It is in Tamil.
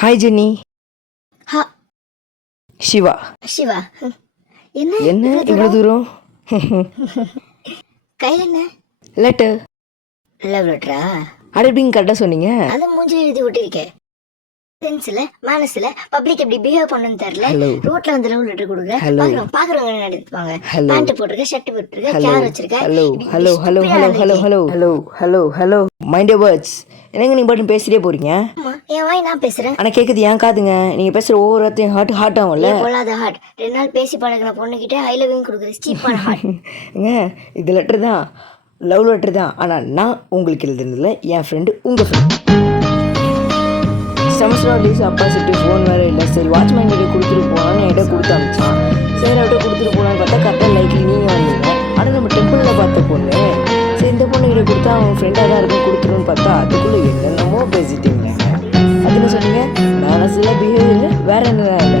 Hi Jenny. ஹா சிவா. சிவா. என்ன இவ்வளோ தூரம்? கையில் என்ன லெட்டர். லவ் லெட்டரா? அது எப்படிங்க கரெக்டாக சொன்னீங்க? அதை மூஞ்சி எழுதி விட்டுருக்கேன். சென்ஸ்ல மனசுல பப்ளிக் எப்படி பிஹேவ் பண்ணுன்னு தெரியல. ஹலோ. ரோட்ல வந்து லவ் லெட்டர் கொடுக்குறேன். ஹலோ. பாக்குறவங்க என்ன எடுத்துப்பாங்க? ஹலோ. பேண்ட் போட்டிருக்க, ஷர்ட் போட்டிருக்க, ஹலோ கேர் வச்சிருக்க. Hello hello hello hello hello hello hello hello hello mind your words. என்னங்க நீங்கள் பாட்டு பேசிட்டே போறீங்க? ஆமா, என் வாய் நான் பேசுறேன். ஆனால் கேட்குது ஏன் காதுங்க? நீங்கள் பேசுகிற ஒவ்வொரு வார்த்தையும் ஹார்ட் ஆகும்ல. பொல்லாத ஹார்ட். 2 நாள் பேசி பழகின பொண்ணுகிட்ட ஐ லவ் யூ கொடுக்குற சீப்பான ஹார்ட். ஏங்க இது லெட்டர் தான், லவ் லெட்டர் தான். ஆனால் நான் உங்களுக்கு எழுதுனதில்ல, என் ஃப்ரெண்டு உங்கள் ஃப்ரெண்ட். செமஸ்டர் டேஸ் அப்பாசிட்டி ஃபோன் வேறு இல்லை. சரி வாட்ச்மேன் கிட்ட கொடுத்துட்டு போனான்னு என்கிட்ட கொடுத்து அமிச்சான். சரி அவர்கிட்ட கொடுத்துட்டு போனான்னு பார்த்தா கரெக்டாக லைக்லி நீங்கள் வந்தீங்க. ஆனால் நம்ம டெம்பிளில் பார்த்த பொண்ணு. சரி இந்த பொண்ணுகிட்ட கொடுத்தா அவன் ஃப்ரெண்டாக தான் இருக்கும் கொடுத்துருன்னு பார்த்தா அதுக்குள்ளே என்னென்னமோ பேசிட்டீங்க. அதுன்னு சொன்னீங்க மனசில் பிஹேவியர் வேறு என்ன இல்லை.